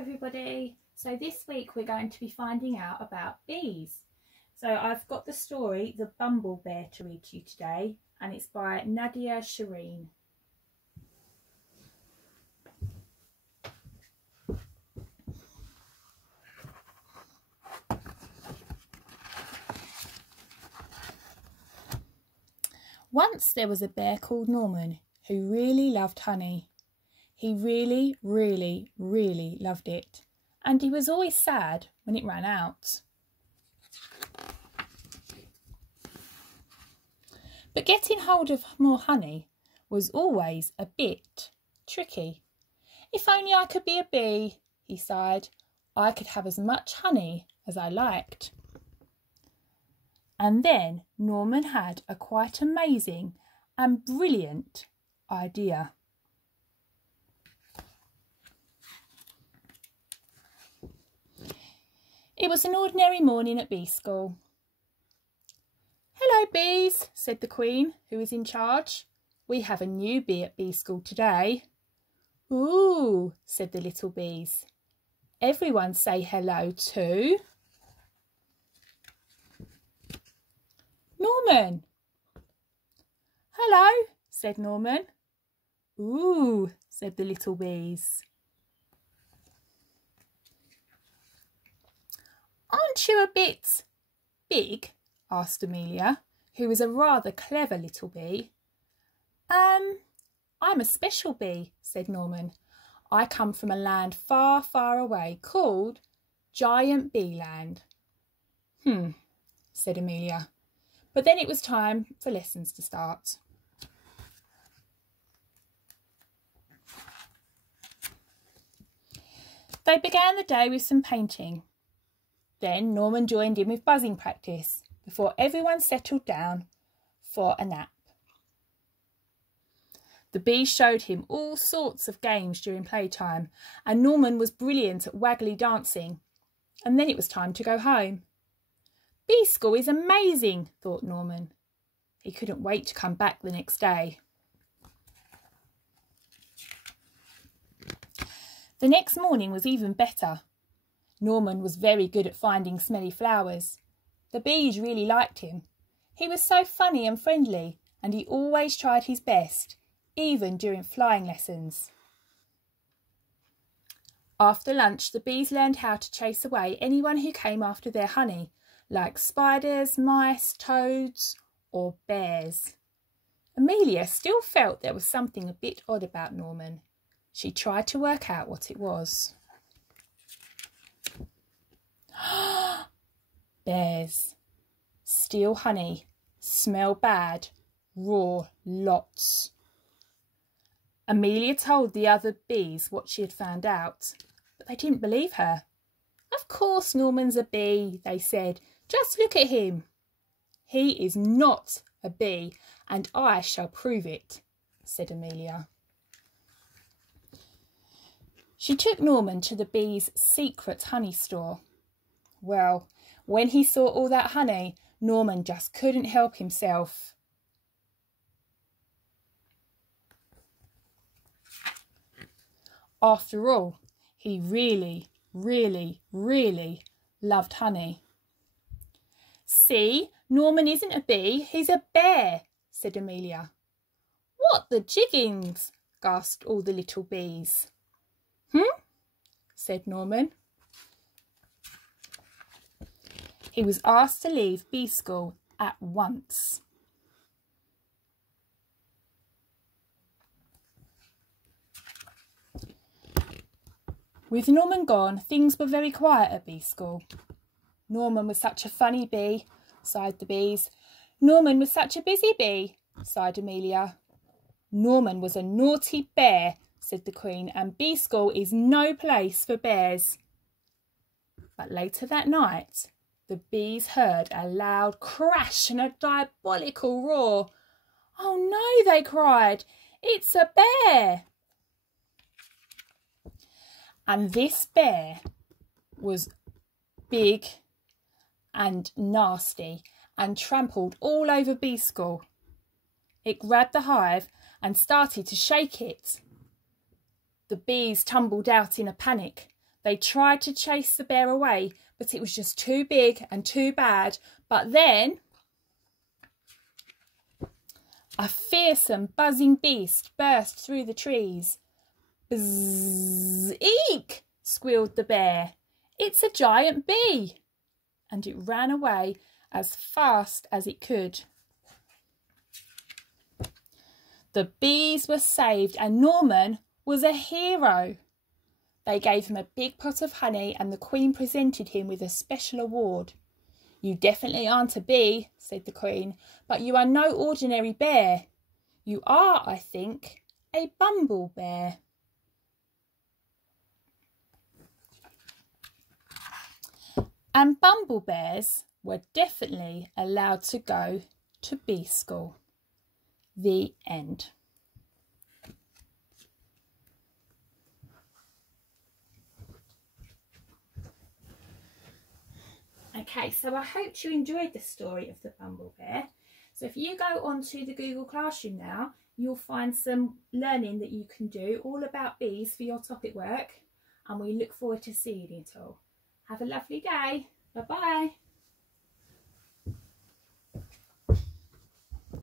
everybody. So this week we're going to be finding out about bees. So I've got the story The Bumble Bear to read to you today, and it's by Nadia Shireen. Once there was a bear called Norman who really loved honey. He really loved it, and he was always sad when it ran out. But getting hold of more honey was always a bit tricky. If only I could be a bee, he sighed. I could have as much honey as I liked. And then Norman had a quite amazing and brilliant idea. It was an ordinary morning at bee school. "Hello, bees," said the Queen, who was in charge. "We have a new bee at bee school today." "Ooh," said the little bees. "Everyone say hello to Norman." "Hello," said Norman. "Ooh," said the little bees. "Aren't you a bit big?" asked Amelia, who was a rather clever little bee. I'm a special bee," said Norman. "I come from a land far, far away called Giant Bee Land." Said Amelia. But then it was time for lessons to start. They began the day with some painting. Then Norman joined in with buzzing practice before everyone settled down for a nap. The bees showed him all sorts of games during playtime, and Norman was brilliant at waggly dancing. And then it was time to go home. Bee school is amazing, thought Norman. He couldn't wait to come back the next day. The next morning was even better. Norman was very good at finding smelly flowers. The bees really liked him. He was so funny and friendly, and he always tried his best, even during flying lessons. After lunch, the bees learned how to chase away anyone who came after their honey, like spiders, mice, toads, or bears. Amelia still felt there was something a bit odd about Norman. She tried to work out what it was. Bears. Steal honey. Smell bad. Roar lots. Amelia told the other bees what she had found out, but they didn't believe her. "Of course Norman's a bee," they said. "Just look at him." "He is not a bee, and I shall prove it," said Amelia. She took Norman to the bees' secret honey store. Well, when he saw all that honey, Norman just couldn't help himself. After all, he really loved honey. "See, Norman isn't a bee, he's a bear," said Amelia. "What the jiggings!" gasped all the little bees. Said Norman. He was asked to leave bee school at once. With Norman gone, things were very quiet at bee school. "Norman was such a funny bee," sighed the bees. "Norman was such a busy bee," sighed Amelia. "Norman was a naughty bear," said the Queen, "and bee school is no place for bears." But later that night, the bees heard a loud crash and a diabolical roar. "Oh no," they cried, "it's a bear!" And this bear was big and nasty and trampled all over bee school. It grabbed the hive and started to shake it. The bees tumbled out in a panic. They tried to chase the bear away, but it was just too big and too bad. But then a fearsome buzzing beast burst through the trees. Bzzz, eek, squealed the bear. It's a giant bee. And it ran away as fast as it could. The bees were saved and Norman was a hero. They gave him a big pot of honey and the Queen presented him with a special award. You definitely aren't a bee, said the Queen, but you are no ordinary bear. You are, I think, a bumble bear. And bumble bears were definitely allowed to go to bee school. The end. Okay, so I hope you enjoyed the story of the bumble bear. So if you go onto the Google Classroom now, you'll find some learning that you can do all about bees for your topic work, and we look forward to seeing it all. Have a lovely day. Bye-bye.